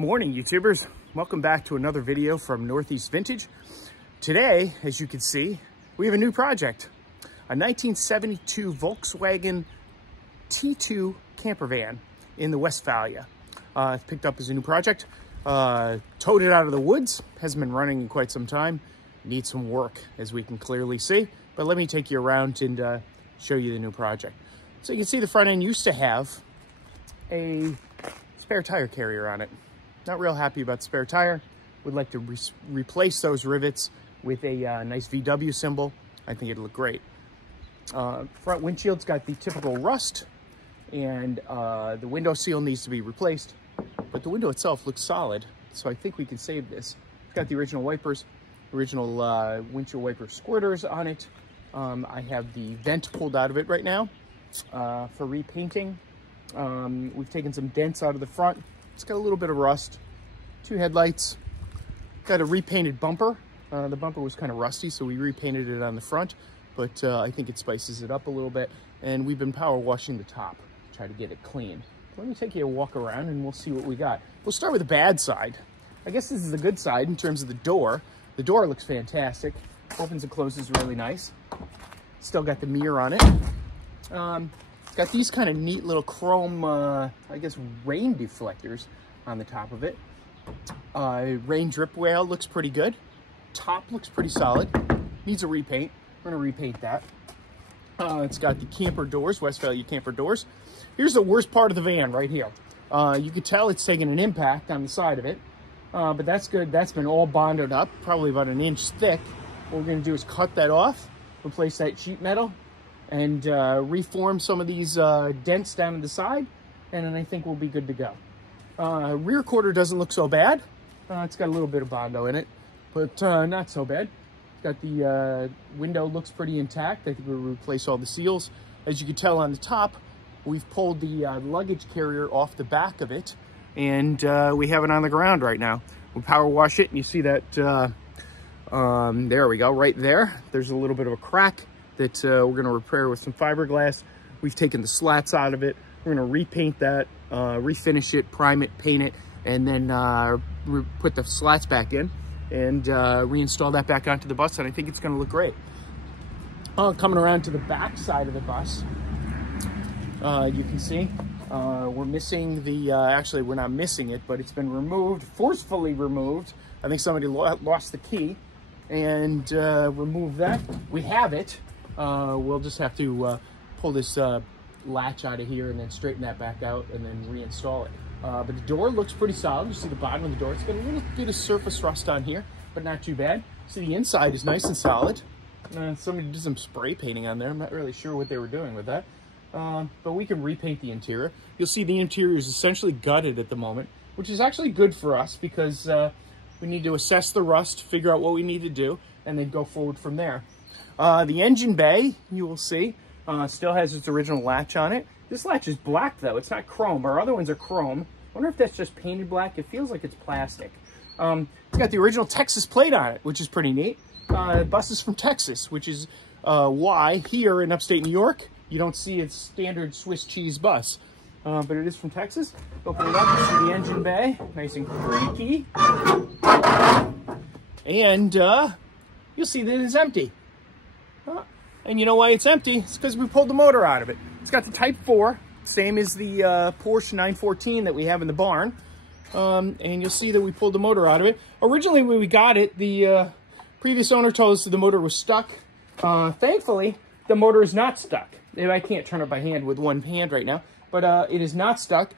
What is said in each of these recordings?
morning, YouTubers. Welcome back to another video from Northeast Vintage. Today, as you can see, we have a new project. A 1972 Volkswagen T2 camper van in the Westphalia. It's picked up as a new project. Towed it out of the woods. Hasn't been running in quite some time. Needs some work, as we can clearly see. But let me take you around and show you the new project. So you can see the front end used to have a spare tire carrier on it. Not real happy about the spare tire. Would like to replace those rivets with a nice VW symbol. I think it'd look great. Front windshield's got the typical rust, and the window seal needs to be replaced, but the window itself looks solid, so I think we can save this. It's got the original wipers, original windshield wiper squirters on it. I have the vent pulled out of it right now for repainting. We've taken some dents out of the front. It's got a little bit of rust. Two headlights. Got a repainted bumper. The bumper was kind of rusty, so we repainted it on the front, but I think it spices it up a little bit. And we've been power washing the top, try to get it clean. Let me take you a walk around and we'll see what we got. We'll start with the bad side. I guess this is the good side in terms of the door. The door looks fantastic. Opens and closes really nice. Still got the mirror on it. It's got these kind of neat little chrome, I guess, rain deflectors on the top of it. Rain drip rail looks pretty good. Top looks pretty solid. Needs a repaint. We're going to repaint that. It's got the camper doors, Westphalia camper doors. Here's the worst part of the van right here. You can tell it's taken an impact on the side of it, but that's good. That's been all bonded up, probably about an inch thick. What we're going to do is cut that off, replace that sheet metal, and reform some of these dents down to the side, and then I think we'll be good to go. Rear quarter doesn't look so bad. It's got a little bit of Bondo in it, but not so bad. It's got the window looks pretty intact. I think we'll replace all the seals. As you can tell on the top, we've pulled the luggage carrier off the back of it, and we have it on the ground right now. We'll power wash it, and you see that, there we go, right there. There's a little bit of a crack that we're going to repair with some fiberglass. We've taken the slats out of it. We're going to repaint that, refinish it, prime it, paint it, and then put the slats back in and reinstall that back onto the bus, and I think it's going to look great. Coming around to the back side of the bus, you can see we're missing the, actually we're not missing it, but it's been removed, forcefully removed. I think somebody lost the key and remove that. We have it. We'll just have to pull this latch out of here and then straighten that back out and then reinstall it. But the door looks pretty solid. You see the bottom of the door. It's got a little bit of surface rust on here, but not too bad. See, the inside is nice and solid. Somebody did some spray painting on there. I'm not really sure what they were doing with that. But we can repaint the interior. You'll see the interior is essentially gutted at the moment, which is actually good for us because we need to assess the rust, figure out what we need to do, and then go forward from there. The engine bay, you will see, still has its original latch on it. This latch is black, though. It's not chrome. Our other ones are chrome. I wonder if that's just painted black. It feels like it's plastic. It's got the original Texas plate on it, which is pretty neat. Bus is from Texas, which is why here in upstate New York, you don't see a standard Swiss cheese bus. But it is from Texas. Open it up, you see the engine bay, nice and creaky. And you'll see that it's empty. And you know why it's empty? It's because we pulled the motor out of it. It's got the Type 4, same as the Porsche 914 that we have in the barn. And you'll see that we pulled the motor out of it. Originally, when we got it, the previous owner told us that the motor was stuck. Thankfully, the motor is not stuck. I can't turn it by hand with one hand right now, but it is not stuck.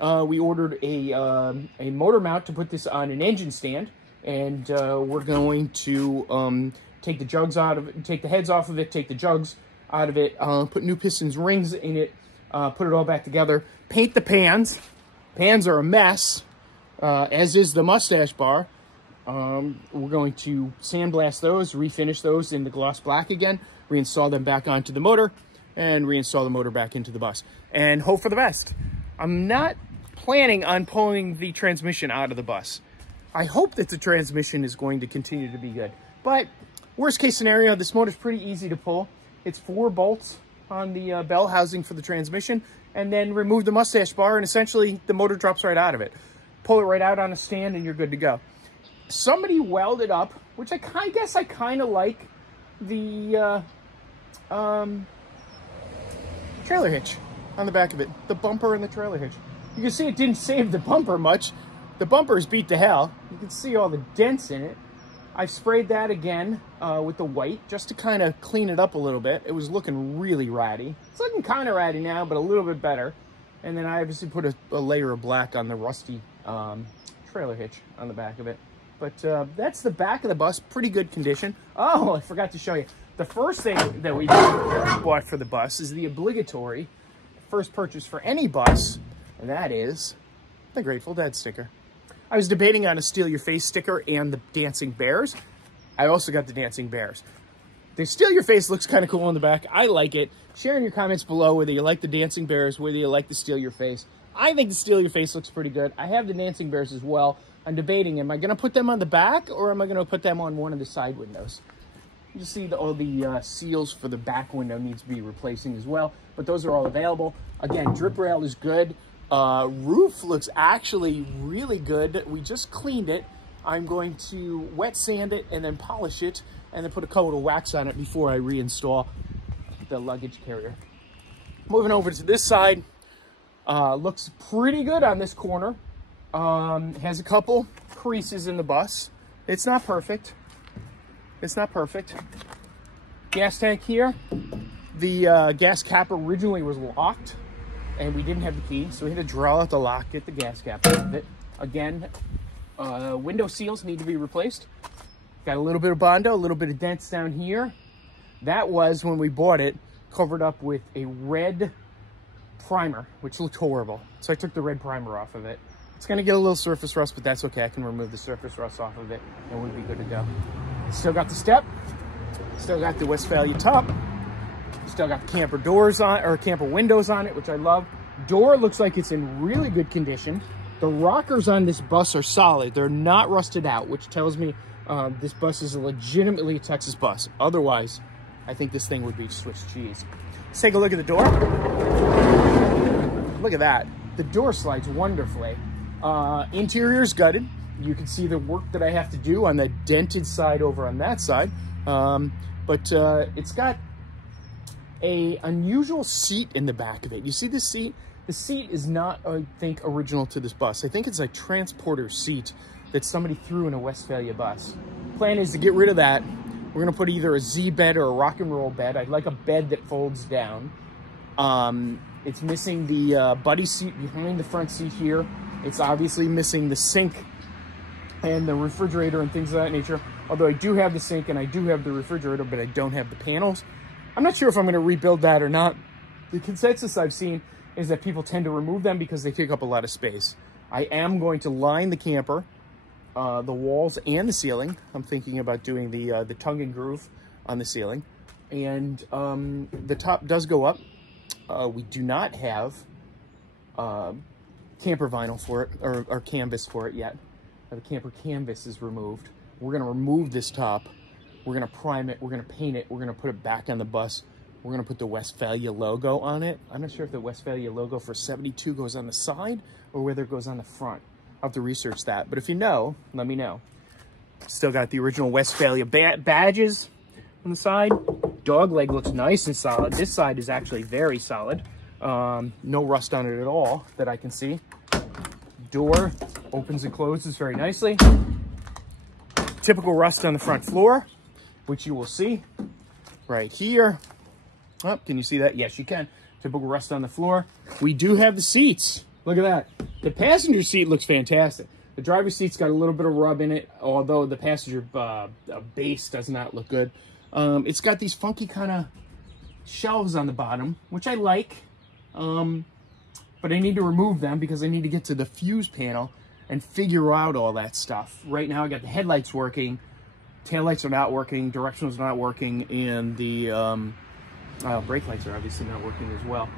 We ordered a motor mount to put this on an engine stand, and we're going to take the jugs out of it, take the heads off of it, take the jugs out of it, put new pistons rings in it, put it all back together, paint the pans. Pans are a mess, as is the mustache bar. We're going to sandblast those, refinish those in the gloss black again, reinstall them back onto the motor, and reinstall the motor back into the bus, and hope for the best. I'm not planning on pulling the transmission out of the bus. I hope that the transmission is going to continue to be good, but worst case scenario, this motor's pretty easy to pull. It's 4 bolts on the bell housing for the transmission, and then remove the mustache bar, and essentially the motor drops right out of it. pull it right out on a stand and you're good to go. Somebody welded up, which I guess I kind of like, the trailer hitch on the back of it. The bumper and the trailer hitch. You can see it didn't save the bumper much. The bumper is beat to hell. You can see all the dents in it. I sprayed that again with the white just to kind of clean it up a little bit. It was looking really ratty. It's looking kind of ratty now, but a little bit better. And then I obviously put a layer of black on the rusty trailer hitch on the back of it. But that's the back of the bus. Pretty good condition. Oh, I forgot to show you. The first thing that we bought for the bus is the obligatory first purchase for any bus, and that is the Grateful Dead sticker. I was debating on a Steal Your Face sticker and the Dancing Bears. I also got the Dancing Bears. The Steal Your Face looks kind of cool on the back. I like it. Share in your comments below whether you like the Dancing Bears, whether you like the Steal Your Face. I think the Steal Your Face looks pretty good. I have the Dancing Bears as well. I'm debating, am I going to put them on the back or am I going to put them on one of the side windows? You see all the seals for the back window needs to be replacing as well, but those are all available. Again, drip rail is good. Roof looks actually really good. We just cleaned it. I'm going to wet sand it and then polish it and then put a coat of wax on it before I reinstall the luggage carrier. Moving over to this side, looks pretty good on this corner. Has a couple creases in the bus. It's not perfect. It's not perfect. Gas tank here. The gas cap originally was locked and we didn't have the key, so we had to draw out the lock, get the gas cap out of it. Again, window seals need to be replaced. Got a little bit of Bondo, a little bit of dents down here. That was, when we bought it, covered up with a red primer, which looked horrible. So I took the red primer off of it. It's gonna get a little surface rust, but that's okay. I can remove the surface rust off of it and we'll be good to go. Still got the step, still got the Westphalia top, still got the camper doors on, or camper windows on it, which I love. Door looks like it's in really good condition. The rockers on this bus are solid. They're not rusted out, which tells me this bus is legitimately a Texas bus. Otherwise, I think this thing would be Swiss cheese. Let's take a look at the door. Look at that. The door slides wonderfully. Interior is gutted. You can see the work that I have to do on the dented side over on that side. But it's got a unusual seat in the back of it. You see the seat? The seat is not, I think, original to this bus. I think it's a transporter seat that somebody threw in a Westphalia bus. Plan is to get rid of that. We're gonna put either a Z bed or a rock and roll bed. I'd like a bed that folds down. It's missing the buddy seat behind the front seat here. It's obviously missing the sink and the refrigerator and things of that nature. Although I do have the sink and I do have the refrigerator, but I don't have the panels. I'm not sure if I'm going to rebuild that or not. The consensus I've seen is that people tend to remove them because they take up a lot of space. I am going to line the camper, the walls and the ceiling. I'm thinking about doing the tongue and groove on the ceiling. And the top does go up. We do not have camper vinyl for it, or canvas for it yet. The camper canvas is removed. We're going to remove this top. We're going to prime it. We're going to paint it. We're going to put it back on the bus. We're going to put the Westphalia logo on it. I'm not sure if the Westphalia logo for 72 goes on the side or whether it goes on the front. I'll have to research that. But if you know, let me know. Still got the original Westphalia badges on the side. Dog leg looks nice and solid. This side is actually very solid. No rust on it at all that I can see. Door opens and closes very nicely. Typical rust on the front floor, which you will see right here. Oh, can you see that? Yes, you can. Typical rust on the floor. We do have the seats. Look at that. The passenger seat looks fantastic. The driver's seat's got a little bit of rub in it, although the passenger base does not look good. It's got these funky kind of shelves on the bottom, which I like. But I need to remove them because I need to get to the fuse panel and figure out all that stuff. Right now I got the headlights working, taillights are not working, directional's not working, and the brake lights are obviously not working as well.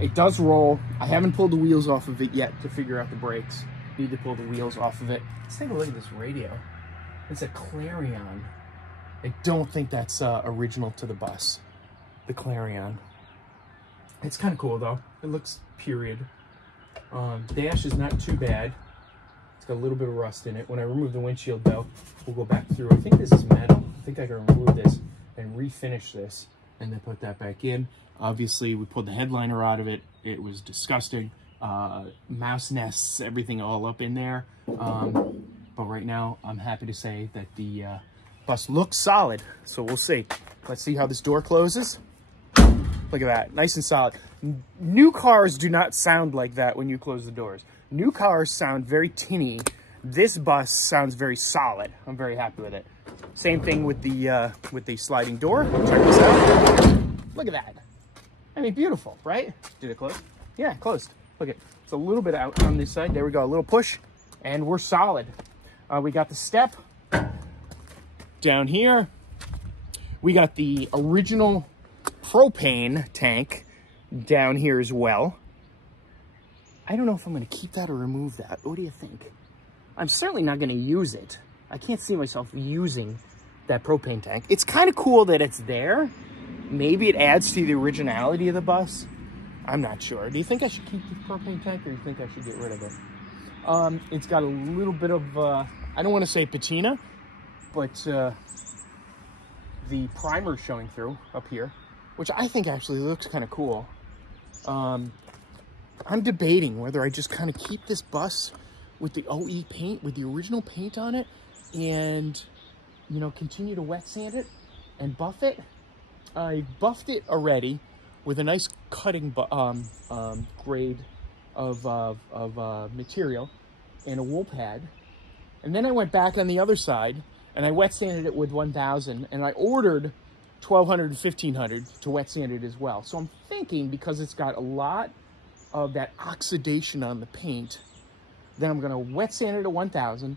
It does roll. I haven't pulled the wheels off of it yet to figure out the brakes. Need to pull the wheels off of it. Let's take a look at this radio. It's a Clarion. I don't think that's original to the bus, the Clarion. It's kind of cool though. It looks period. Dash is not too bad. got a little bit of rust in it. When I remove the windshield though, we'll go back through. I think this is metal. I think I can remove this and refinish this and then put that back in. Obviously, we pulled the headliner out of it. It was disgusting. Mouse nests, everything all up in there. But right now, I'm happy to say that the bus looks solid. So we'll see. Let's see how this door closes. Look at that, nice and solid. New cars do not sound like that when you close the doors. New cars sound very tinny. This bus sounds very solid. I'm very happy with it. Same thing with the sliding door. Check this out. Look at that. I mean, beautiful, right? Did it close? Yeah, it closed. Look at it. It's a little bit out on this side. There we go, a little push, and we're solid. We got the step down here. We got the original propane tank down here as well. I don't know if I'm going to keep that or remove that. What do you think? I'm certainly not going to use it. I can't see myself using that propane tank. It's kind of cool that it's there. Maybe it adds to the originality of the bus. I'm not sure. Do you think I should keep the propane tank, or do you think I should get rid of it? It's got a little bit of, I don't want to say patina, but the primer showing through up here, which I think actually looks kind of cool. I'm debating whether I just kind of keep this bus with the OE paint, with the original paint on it, and, you know, continue to wet sand it and buff it. I buffed it already with a nice cutting grade of material and a wool pad. And then I went back on the other side and I wet sanded it with 1000, and I ordered 1200 and 1500 to wet sand it as well. So I'm thinking, because it's got a lot of that oxidation on the paint, then I'm going to wet sand it at 1000,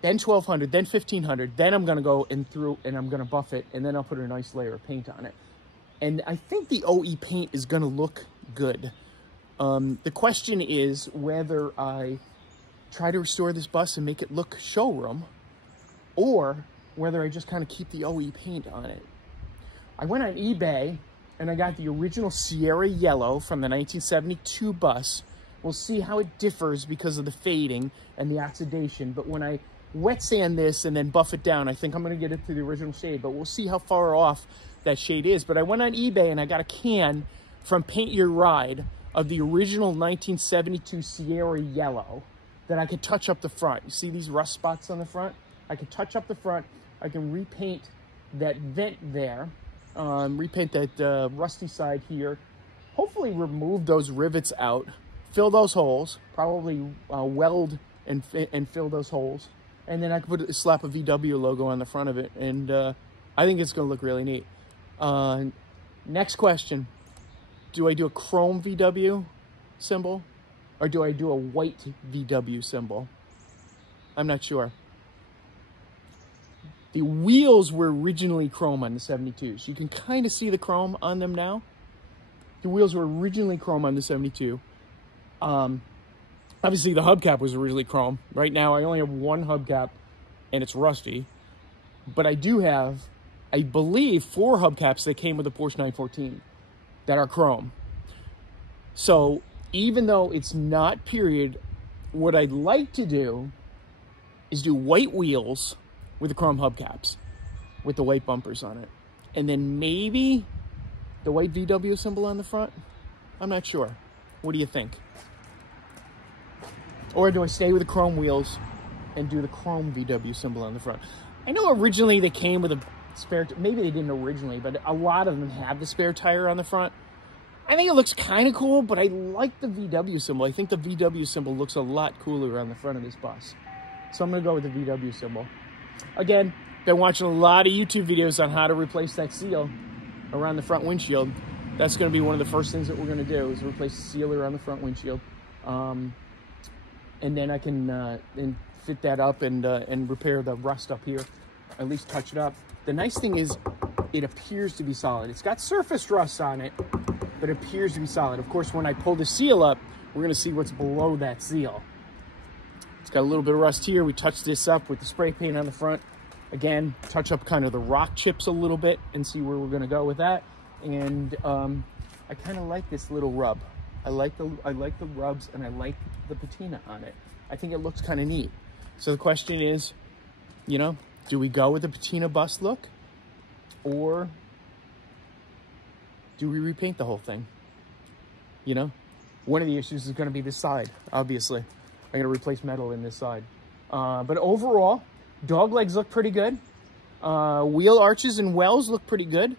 then 1200, then 1500, then I'm going to go in through and I'm going to buff it, and then I'll put a nice layer of paint on it. And I think the OE paint is going to look good. The question is whether I try to restore this bus and make it look showroom, or whether I just kind of keep the OE paint on it. I went on eBay and I got the original Sierra Yellow from the 1972 bus. We'll see how it differs because of the fading and the oxidation. But when I wet sand this and then buff it down, I think I'm going to get it to the original shade. But we'll see how far off that shade is. But I went on eBay and I got a can from Paint Your Ride of the original 1972 Sierra Yellow that I could touch up the front. You see these rust spots on the front? I can touch up the front. I can repaint that vent there. Repaint that rusty side here. Hopefully remove those rivets out. Fill those holes. Probably weld and fill those holes. And then I can slap a VW logo on the front of it. And I think it's going to look really neat. Next question. Do I do a chrome VW symbol? Or do I do a white VW symbol? I'm not sure. The wheels were originally chrome on the 72s. You can kind of see the chrome on them now. The wheels were originally chrome on the 72. Obviously, the hubcap was originally chrome. Right now, I only have one hubcap, and it's rusty. But I do have, I believe, 4 hubcaps that came with the Porsche 914 that are chrome. So even though it's not period, what I'd like to do is do white wheels with the chrome hubcaps, with the white bumpers on it. And then maybe the white VW symbol on the front? I'm not sure. What do you think? Or do I stay with the chrome wheels and do the chrome VW symbol on the front? I know originally they came with a spare, maybe they didn't originally, but a lot of them have the spare tire on the front. I think it looks kind of cool, but I like the VW symbol. I think the VW symbol looks a lot cooler on the front of this bus. So I'm going to go with the VW symbol. Again, been watching a lot of YouTube videos on how to replace that seal around the front windshield. That's going to be one of the first things that we're going to do, is replace the seal around the front windshield. And then I can fit that up and repair the rust up here, at least touch it up. The nice thing is it appears to be solid. It's got surface rust on it, but it appears to be solid. Of course, when I pull the seal up, we're going to see what's below that seal. It's got a little bit of rust here. We touched this up with the spray paint on the front. Again, touch up kind of the rock chips a little bit and see where we're going to go with that. And I kind of like this little rub. I like the rubs, and I like the patina on it. I think it looks kind of neat. So the question is, you know, do we go with the patina bus look, or do we repaint the whole thing? You know, one of the issues is going to be this side, obviously. I'm going to replace metal in this side. But overall, dog legs look pretty good. Wheel arches and wells look pretty good.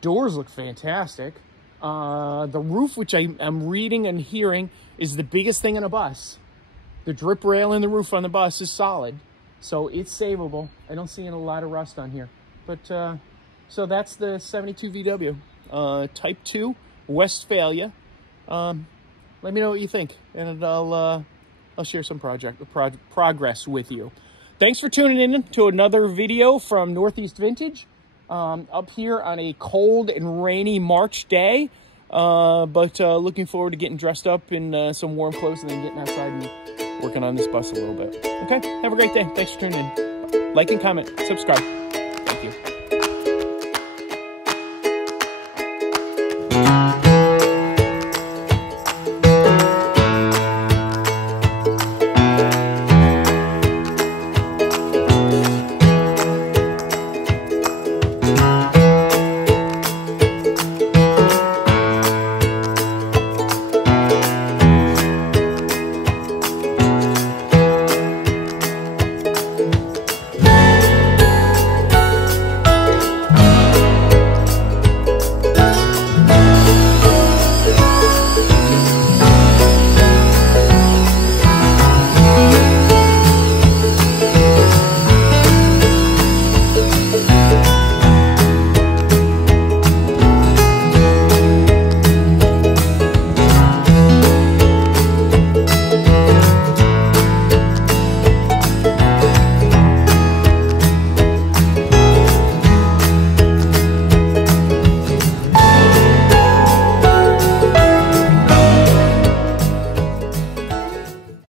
Doors look fantastic. The roof, which I'm reading and hearing, is the biggest thing in a bus. The drip rail in the roof on the bus is solid, so it's savable. I don't see a lot of rust on here. But, so that's the 72 VW. Type 2, Westphalia. Let me know what you think, and I'll share some progress with you. Thanks for tuning in to another video from Northeast Vintage. Up here on a cold and rainy March day, but looking forward to getting dressed up in some warm clothes and then getting outside and working on this bus a little bit. Okay, have a great day. Thanks for tuning in. Like and comment, subscribe. Thank you.